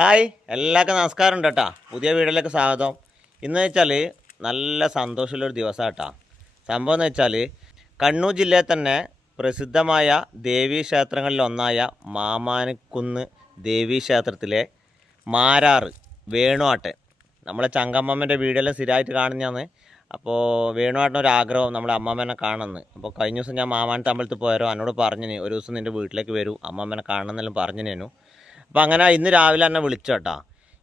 Hi എല്ലാവർക്കും നമസ്കാരം ഉണ്ട് കേട്ടോ. പുതിയ വീഡിയോയിലേക്ക് സ്വാഗതം. ഇന്ന് വെച്ചാൽ നല്ല സന്തോഷമുള്ളൊരു ദിവസം കേട്ടോ. സംഭവം എന്ന് വെച്ചാൽ കണ്ണൂർ ജില്ലയിൽ തന്നെ പ്രസിദ്ധമായ ദേവീ ക്ഷേത്രങ്ങളിലൊന്നായ മാമാനക്കുന്ന് ദേവീ ക്ഷേത്രത്തിലെ മാരാറ് വേണുവാട്ടൻ. നമ്മളെ ചങ്കമ്മമ്മന്റെ വീടെല്ലാം സ്ഥിരമായിട്ട് കാണുന്നതാണ്. അപ്പോൾ വേണുവാട്ടൻ ആഗ്രഹം നമ്മളെ അമ്മമ്മേനെ കാണുന്നത് അപ്പോൾ കഴിഞ്ഞ ദിവസം ഞാൻ മാമാനത്തെ അമ്പലത്തിൽ പോയാലോ എന്നോട് പറഞ്ഞു ഒരു ദിവസം നിന്റെ വീട്ടിലേക്ക് വരൂ അമ്മമ്മേനെ കാണണമെന്നെല്ലാം പറഞ്ഞിനു അപ്പോൾ അങ്ങനെ ഇന്ന് രാവിലെ എന്നെ വിളിച്ചു കേട്ടോ.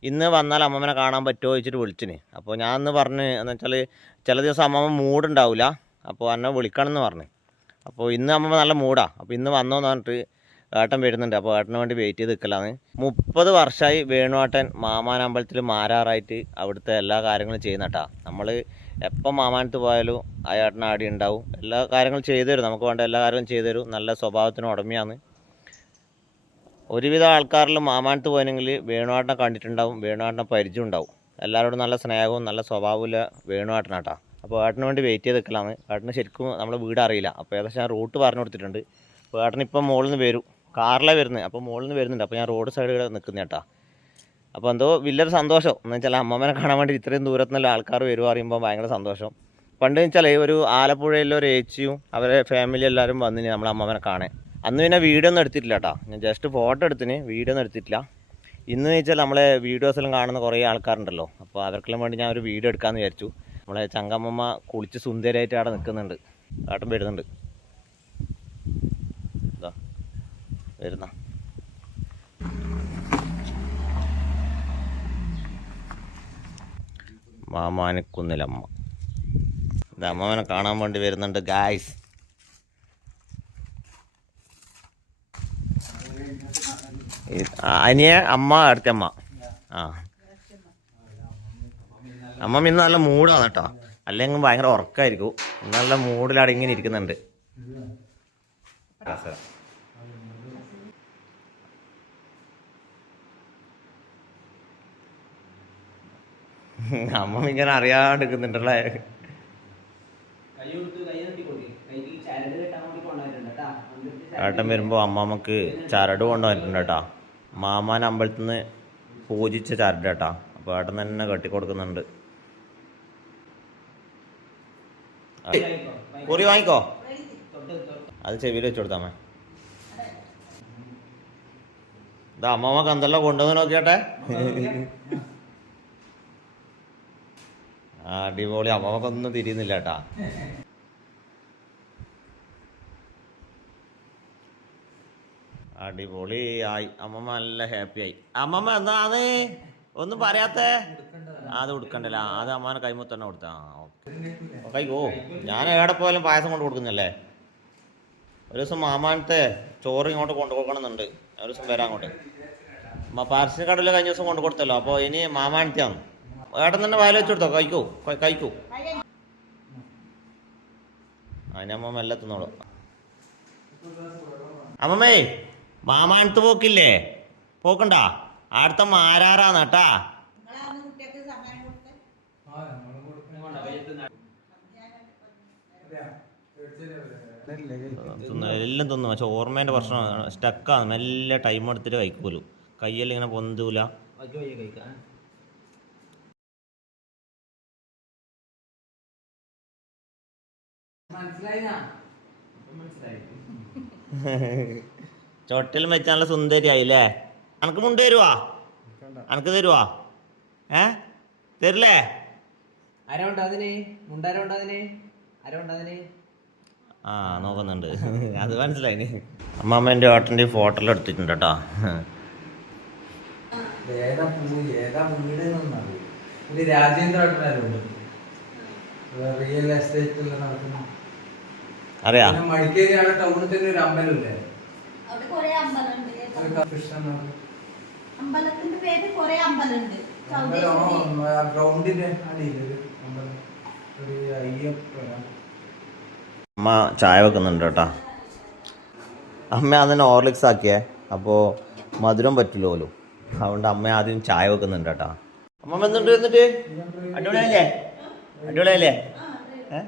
ഇന്ന് വന്നാൽ അമ്മമ്മനെ കാണാൻ പറ്റുമോ ചോദിച്ചിട്ട് വിളിച്ചിന്. അപ്പോൾ ഞാൻ ഇന്ന് പറഞ്ഞ് എന്ന് വെച്ചാൽ ചില ദിവസം അമ്മമ്മ മൂടുണ്ടാവില്ല അപ്പോൾ എന്നെ വിളിക്കണം എന്ന് പറഞ്ഞു. അപ്പോൾ ഇന്ന് അമ്മമ്മ നല്ല മൂടാണ് അപ്പോൾ ഇന്ന് വന്നോന്ന് പറഞ്ഞിട്ട് ഏട്ടൻ വരുന്നുണ്ട്. അപ്പോൾ ഏട്ടന് വേണ്ടി വെയിറ്റ് ചെയ്ത് നിൽക്കലാണ് മുപ്പത് വർഷമായി വേണുവേട്ടൻ മാമാനമ്പലത്തിൽ മാരാറായിട്ട് അവിടുത്തെ എല്ലാ കാര്യങ്ങളും ചെയ്യുന്നട്ടാ നമ്മൾ എപ്പം മാമാനത്ത് പോയാലും ആ ഏട്ടൻ ആടി ഉണ്ടാവും. എല്ലാ കാര്യങ്ങളും ചെയ്തു തരും. നമുക്ക് വേണ്ട എല്ലാ കാര്യങ്ങളും ചെയ്തു തരും. നല്ല സ്വഭാവത്തിന് ഉടമയാണ്. ഒരുവിധം ആൾക്കാരിൽ മാമാനത്ത് പോയെങ്കിൽ വേണുവാട്ടനെ കണ്ടിട്ടുണ്ടാവും വേണുവാട്ടനെ പരിചയം ഉണ്ടാവും. എല്ലാവരോടും നല്ല സ്നേഹവും നല്ല സ്വഭാവമില്ല വേണുവാട്ടനാട്ടാ അപ്പോൾ ഏട്ടന് വേണ്ടി വെയിറ്റ് ചെയ്ത് നിൽക്കലാണ് ഏട്ടന് ശരിക്കും നമ്മളെ വീട് അറിയില്ല. അപ്പോൾ ഏകദേശം ഞാൻ റൂട്ട് പറഞ്ഞു കൊടുത്തിട്ടുണ്ട്. അപ്പോൾ ഏട്ടൻ ഇപ്പം മുകളിൽ നിന്ന് വരും. കാറിലാണ് വരുന്നത്. അപ്പോൾ മുകളിൽ നിന്ന് വരുന്നുണ്ട്. അപ്പോൾ ഞാൻ റോഡ് സൈഡിൽ നിൽക്കുന്ന ചേട്ടാ അപ്പോൾ എന്തോ വലിയൊരു സന്തോഷം. എന്ന് വെച്ചാൽ അമ്മമ്മനെ കാണാൻ വേണ്ടി ഇത്രയും ദൂരത്തു നിന്നുള്ള ആൾക്കാർ വരുമോ അറിയുമ്പോൾ ഭയങ്കര സന്തോഷം. പണ്ട് വെച്ചാൽ ഒരു ആലപ്പുഴയിലെ ഒരു ഏച്ചിയും അവരെ ഫാമിലി എല്ലാവരും വന്നിന് നമ്മളെ അമ്മമ്മനെ കാണാൻ. അന്ന് പിന്നെ വീഡിയോ ഒന്നും എടുത്തിട്ടില്ല കേട്ടോ ഞാൻ ജസ്റ്റ് ഫോട്ടോ എടുത്തിന് വീഡിയോ ഒന്നും എടുത്തിട്ടില്ല. ഇന്ന് വെച്ചാൽ നമ്മളെ വീഡിയോസെല്ലാം കാണുന്ന കുറേ ആൾക്കാരുണ്ടല്ലോ. അപ്പോൾ അവർക്കെല്ലാം വേണ്ടി ഞാൻ ഒരു വീഡിയോ എടുക്കാമെന്ന് വിചാരിച്ചു. നമ്മളെ ചങ്കമ്മമ്മ കുളിച്ച് സുന്ദരമായിട്ട് അവിടെ നിൽക്കുന്നുണ്ട് ആട്ടം വരുന്നുണ്ട്. വരുന്ന. മാമാനക്കുന്നിലമ്മ. ഇത് കാണാൻ വേണ്ടി വരുന്നുണ്ട് ഗായ്സ് അനിയ അമ്മ അടുത്ത അമ്മ ആ. അമ്മ ഇന്ന് നല്ല മൂടാണ് കേട്ടോ. അല്ലെങ്കിൽ ഭയങ്കര ഉറക്കമായിരിക്കും ഇന്ന് നല്ല മൂഡിലാണ് ഇങ്ങനെ ഇരിക്കുന്നുണ്ട്. അമ്മ ഇങ്ങനെ അറിയാണ്ടിരിക്കുന്നുണ്ടല്ലേ? ഏട്ടൻ വരുമ്പോൾ അമ്മാമ്മക്ക് ചരട് കൊണ്ടുവന്നിട്ടുണ്ട് കേട്ടാ. മാമാൻ അമ്പലത്തിൽ നിന്ന് പൂജിച്ച ചരട് കേട്ടാ. അപ്പോൾ ഏട്ടൻ തന്നെ കെട്ടിക്കൊടുക്കുന്നുണ്ട്. കുറി വാങ്ങിക്കോ? അത് ചെവിയിൽ വെച്ചു കൊടുത്താമേ ഇതാ അമ്മാമ്മക്ക് എന്തെല്ലാം കൊണ്ടുവന്ന് നോക്കിയാട്ടെ? അടിപൊളി. അമ്മമ്മക്കൊന്നും തിരിയുന്നില്ല കേട്ടാ. അടിപൊളി ആയി അമ്മമ്മ നല്ല ഹാപ്പി ആയി അമ്മമ്മ എന്താണ് ഒന്നും പറയാത്തേ? അത് കൊടുക്കണ്ടല്ല അത് അമ്മാനെ കൈമുത്തന്നെ കൊടുത്താ. ഓക്കെ. കഴിക്കോ ഞാൻ എവിടെ പോയാലും പായസം കൊണ്ട് കൊടുക്കുന്നില്ലേ? ഒരു ദിവസം മാമാനത്തെ ചോറ് ഇങ്ങോട്ട് കൊണ്ടു കൊടുക്കണമെന്നുണ്ട് ഒരു ദിവസം വരാം അങ്ങോട്ട്. പാർസൽ കടലിൽ കഴിഞ്ഞ ദിവസം കൊണ്ടു കൊടുത്തല്ലോ. അപ്പോൾ ഇനി മാമാനത്തെയാണ്. ഏട്ടൻ തന്നെ വയൽ വെച്ച് കൊടുത്തോ? കഴിക്കൂ കഴി- കഴിക്കൂ. അതിനമ്മ മെല്ലെ അമ്മമ്മേ മാമാനത്ത് പോക്കില്ലേ? പോക്കണ്ട. അടുത്ത മാരാറാന്ന് കേട്ടാ. എല്ലാം തിന്നു. പക്ഷെ ഓർമ്മേന്റെ പ്രശ്നമാണ് സ്റ്റക്കാണ് നല്ല ടൈം എടുത്തിട്ട് കഴിക്കൂലു കയ്യെല്ലാം ഇങ്ങനെ പൊന്തൂല. ചൊട്ടിലും വെച്ച് നല്ല സുന്ദരിയായില്ലേ? അനക്ക് മുണ്ട് തരുവാ? അനക്ക് തരുവാ? ഏ? തരില്ലേ? ആ നോക്കുന്നുണ്ട്. അത് മനസ്സിലായി അമ്മമ്മ എന്റെ ഓട്ടന്റെ ഫോട്ടോ എടുത്തിട്ടുണ്ട് കേട്ടോ. അറിയാ. മടിക്കേരിയാണ് ടൗണിൽ തന്നെ ഒരു അമ്പലമില്ലേ കൊറേ അമ്പലമുണ്ട് അമ്പലത്തിന്റെ പേര് കൊറേ അമ്പലമുണ്ട്. അമ്പലം ചൗടേശ്വരി. ആ ഗ്രൗണ്ടിന്റെ അടിയിൽ ഒരു അമ്പലം. ഒരു അയ്യപ്പന അമ്മ ചായ വെക്കുന്നുണ്ട് കേട്ടോ. അമ്മ അതിന് ഓർലിക്സ് ആക്കിയേ. അപ്പോൾ മധുരം പറ്റില്ലല്ലോ അതുകൊണ്ട് അമ്മ ആദ്യം ചായ വെക്കുന്നുണ്ട് കേട്ടോ. അമ്മ എന്തുണ്ട് എന്നിട്ട് അടിപൊളിയല്ലേ അടിപൊളിയല്ലേ ഏ?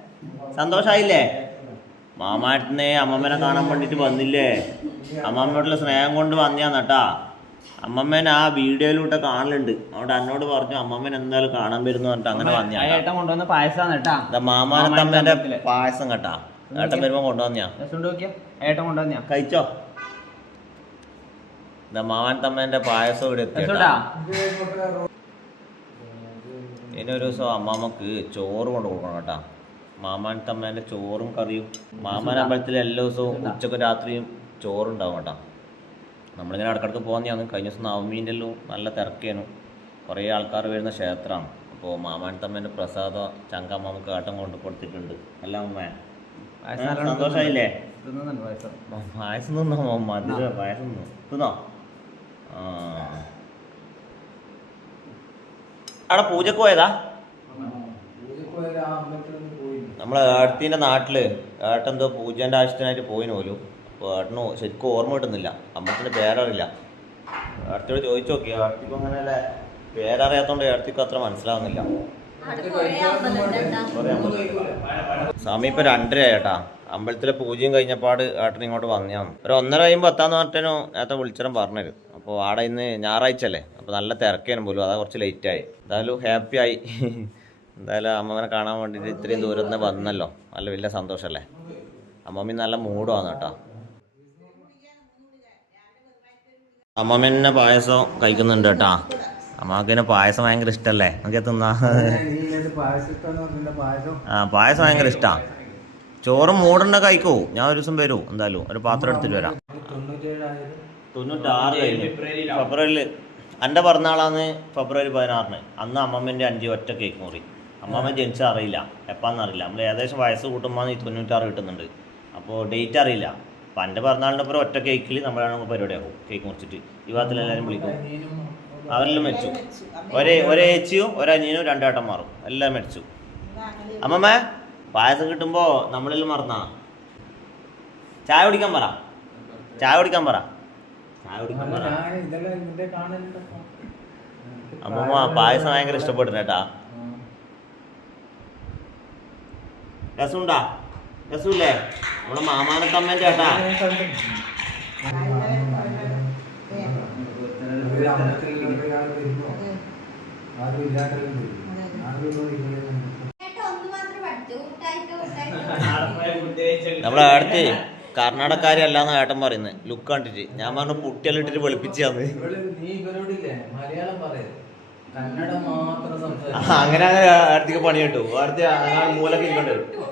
സന്തോഷമായില്ലേ മാമാട്ടിനെ അമ്മമ്മനെ കാണാൻ വേണ്ടിയിട്ട് വന്നില്ലേ? അമ്മമ്മയോടുള്ള സ്നേഹം കൊണ്ട് വന്നിയാന്ന് കേട്ടാ. അമ്മമ്മേനെ ആ വീഡിയോയിലൂടെ കാണലുണ്ട്. അതുകൊണ്ട് എന്നോട് പറഞ്ഞു അമ്മമ്മൻ എന്തായാലും കാണാൻ വരുന്നു പറഞ്ഞിട്ട് അങ്ങനെ ആ വന്നിയാ ഏട്ടൻ കൊണ്ടുവന്ന പായസാണ് കേട്ടാ. പായസം കേട്ടാ. ഏട്ടൻ വരുമ്പോ കൊണ്ടുവന്നിയാ. ഏട്ടൻ കഴിച്ചോ? മാമൻ തമ്മേന്റെ പായസം ഇവിടെ എത്തി രസോട്ടാ ഇനി ഒരു ദിവസം അമ്മാമ്മക്ക് ചോറ് കൊണ്ട് കൊടുക്കണം കേട്ടാ. മാമാൻ അമ്മേന്റെ ചോറും കറിയും. മാമാൻ അമ്പലത്തിൽ എല്ലാ ദിവസവും ഉച്ചയ്ക്ക് രാത്രിയും ചോറുണ്ടാവും കേട്ടോ. നമ്മളിങ്ങനെ ഇടക്കിടക്ക് പോകുന്നതാണ് കഴിഞ്ഞ ദിവസം നവമീന്റെ എല്ലാം നല്ല തിരക്കേനു. കുറേ ആൾക്കാർ വരുന്ന ക്ഷേത്രമാണ്. അപ്പോൾ മാമാൻ തമ്മേന്റെ പ്രസാദ ചങ്കമ്മ കേട്ടം കൊണ്ട് കൊടുത്തിട്ടുണ്ട്. അല്ല അമ്മേ. തിന്നുന്നുണ്ട് പായസം തിന്നോ മധുര പായസം. തിന്നോ? ആ. അവിടെ പൂജക്ക് പോയതാ? നമ്മളെ ഏട്ടത്തിന്റെ നാട്ടിൽ ഏട്ടെന്തോ പൂജേന്റെ ആവശ്യത്തിനായിട്ട് പോയിന് പോലും. അപ്പോൾ ഏട്ടന് ശരിക്കും ഓർമ്മ കിട്ടുന്നില്ല. അമ്പലത്തിന്റെ പേരറിയില്ല. ഏട്ടത്തിയോട് ചോദിച്ചു നോക്കി. ഏട്ടത്തിക്ക് അങ്ങനെ അല്ലേ പേരറിയാത്തോണ്ട് ഏട്ടത്തിക്ക് അത്ര മനസ്സിലാവുന്നില്ല. സമയം ഇപ്പൊ രണ്ടര ആയിട്ടാ. അമ്പലത്തിലെ പൂജയും കഴിഞ്ഞപ്പാട് ഏട്ടൻ ഇങ്ങോട്ട് വന്നതാണ്. ഒരു ഒന്നര കഴിയുമ്പോൾ എത്താന്ന് പറഞ്ഞിട്ടു നേരത്തെ വിളിച്ചിടം പറഞ്ഞത്. അപ്പോൾ ആടെ ഇന്ന് ഞായറാഴ്ച അല്ലേ? അപ്പോൾ നല്ല തിരക്കേനും പോലും. അതാ കുറച്ച് ലേറ്റ് ആയി. എന്തായാലും ഹാപ്പി ആയി. എന്തായാലും അമ്മമ്മനെ കാണാൻ വേണ്ടിയിട്ട് ഇത്രയും ദൂരത്ത് നിന്ന് വന്നല്ലോ. നല്ല വലിയ സന്തോഷമല്ലേ? അമ്മമ്മ നല്ല മൂടുവാണ് കേട്ടോ. അമ്മമ്മ പായസം കഴിക്കുന്നുണ്ട് കേട്ടോ. അമ്മയ്ക്ക് പായസം ഭയങ്കര ഇഷ്ടല്ലേ? നമുക്ക് തിന്നാ? ആ പായസം ഭയങ്കര ഇഷ്ടാ. ചോറ് മൂടണ്ട കഴിക്കൂ. ഞാൻ ഒരു ദിവസം വരൂ എന്തായാലും. ഒരു പാത്രം എടുത്തിട്ട് വരാം. തൊണ്ണൂറ്റാറ് കഴിഞ്ഞു. ഫെബ്രുവരിയിൽ. എന്റെ ഫെബ്രുവരി പതിനാറിന്. അന്ന് അമ്മമ്മന്റെ അഞ്ച് ഒറ്റ കേക്ക് മുറി. അമ്മമ്മ ജനിച്ച അറിയില്ല. എപ്പാന്ന് അറിയില്ല. നമ്മൾ ഏകദേശം വയസ്സ് കൂട്ടുമ്പോൾ തൊണ്ണൂറ്റാറ് കിട്ടുന്നുണ്ട്. അപ്പോൾ ഡേറ്റ് അറിയില്ല. അപ്പം എന്റെ പിറന്നാളിന്റെ ഒപ്പം ഒറ്റ കേക്കിൽ നമ്മളാണ് പരിപാടിയാകും കേക്ക് മുറിച്ചിട്ട്. ഈ ഭാഗത്തിൽ എല്ലാവരും വിളിക്കും. അവരെല്ലാം മരിച്ചു. ഒരേ ഒരേ ഏച്ചിയും ഒരനിയനും രണ്ടേട്ടന്മാറും എല്ലാം മരിച്ചു. അമ്മമ്മ പായസം കിട്ടുമ്പോൾ നമ്മളെല്ലാം മറന്നാ? ചായ കുടിക്കാൻ പറ. ചായ കുടിക്കാൻ പറ. ചായ കുടിക്കാൻ പറ. അമ്മമ്മ പായസം ഭയങ്കര ഇഷ്ടപ്പെടുന്നു കേട്ടാ രസമുണ്ടാ? രസമില്ലേ? നമ്മുടെ മാമാനത്തമ്മേന്റെ ചേട്ടാ നമ്മളെ അടുത്ത് കർണാടകക്കാരി അല്ലാന്ന് ഏട്ടൻ പറയുന്നത്. ലുക്ക് കണ്ടിട്ട്. ഞാൻ പറഞ്ഞു പുട്ടിയെല്ലാം ഇട്ടിട്ട് വെളുപ്പിച്ചാന്ന്. അങ്ങനെ അങ്ങനെ അടുത്തേക്ക് പണി കിട്ടും. അടുത്ത് അങ്ങനെ മൂലക്ക് ഇരിക്കേണ്ടി? വരും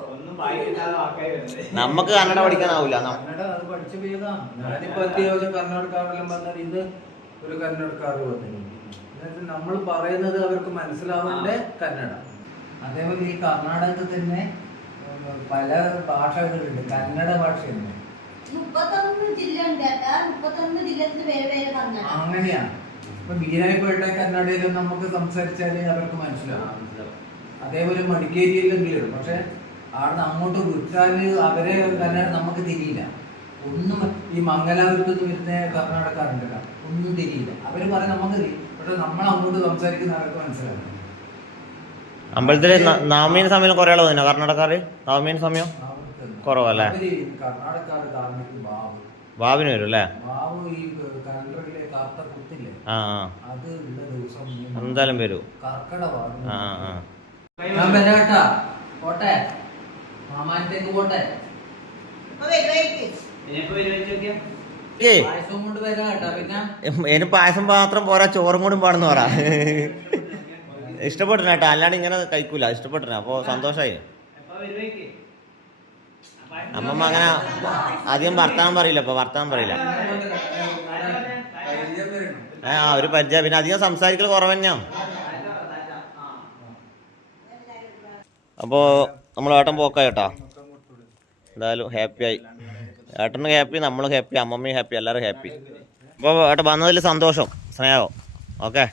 നമുക്ക് കന്നഡ പഠിക്കാനാവൂല. ന- കന്നഡ അത് പഠിച്ചു പോയതാ ഞാനിപ്പോ അത്യാവശ്യം കർണാടകക്കാരെല്ലാം പറഞ്ഞാൽ ഇത് ഒരു കന്നഡക്കാർ നമ്മൾ പറയുന്നത് അവർക്ക് മനസ്സിലാവേണ്ട കന്നഡ. അതേപോലെ ഈ കർണാടകത്തിൽ തന്നെ പല ഭാഷകളുണ്ട് കന്നഡ ഭാഷയുണ്ട്. അങ്ങനെയാണ്. ഇപ്പൊ ബീരായിപ്പേട്ട കന്നഡയിലും നമുക്ക് സംസാരിച്ചാലേ അവർക്ക് മനസ്സിലാവും. അതേപോലെ മടിക്കേരിയിലെങ്കിലും പക്ഷെ ആടുന്ന് അങ്ങോട്ട് വിട്ടാൽ അവരെ തന്നെ നമുക്ക് തിരിയില്ല. ഒന്നും ഈ മംഗലാപുരത്ത് നിന്ന് വരുന്ന കർണാടകക്കാരുണ്ടല്ലോ ഒന്നും തിരിയില്ല. അവർ പറയും നമുക്ക് പക്ഷെ നമ്മൾ അങ്ങോട്ട് സംസാരിക്കുന്ന അവർക്ക് മനസ്സിലാക്കും അമ്പലത്തിൽ ന- നവമീന സമയം കുറെ ആളോ വന്നില്ല കർണാടകക്കാര്? നവമീന സമയം? കുറവല്ലേ? ധാർമ്മിക ബാബു. ഭാവിന് വരും അല്ലേ? ബാബു ഈ കലണ്ടറിലെ കറുത്ത കുത്തില്ലേ? ആ ആ. അത് ഉള്ള ദിവസം എന്തായാലും വരൂ. കർക്കടമാണ് ആ ആ ഞാൻ പോട്ടെ. മാമാനത്തേക്ക് പോട്ടെ. പായസം ഇനി മാത്രം പോരാ ചോറും കൂടി പാടുന്നു പറ. ഇഷ്ടപ്പെട്ടു കേട്ടോ അല്ലാണ്ട് ഇങ്ങനെ കഴിക്കൂല ഇഷ്ടപ്പെട്ടു. അപ്പൊ സന്തോഷായി. അമ്മമ്മ അങ്ങനെ അധികം വർത്താനം പറയില്ല ഇപ്പൊ വർത്താനം പറയില്ല. ആ ഒരു പരിചയം പിന്നെ അധികം സംസാരിക്കൽ കുറവന്നെയാ അപ്പോ നമ്മൾ ഏട്ടൻ പോക്ക കേട്ടോ. എന്തായാലും ഹാപ്പിയായി ഏട്ടനും ഹാപ്പി നമ്മളും ഹാപ്പി അമ്മമ്മയും ഹാപ്പി എല്ലാവരും ഹാപ്പി അപ്പോൾ ഏട്ടൻ വന്നതിൽ സന്തോഷം സ്നേഹം. ഓക്കെ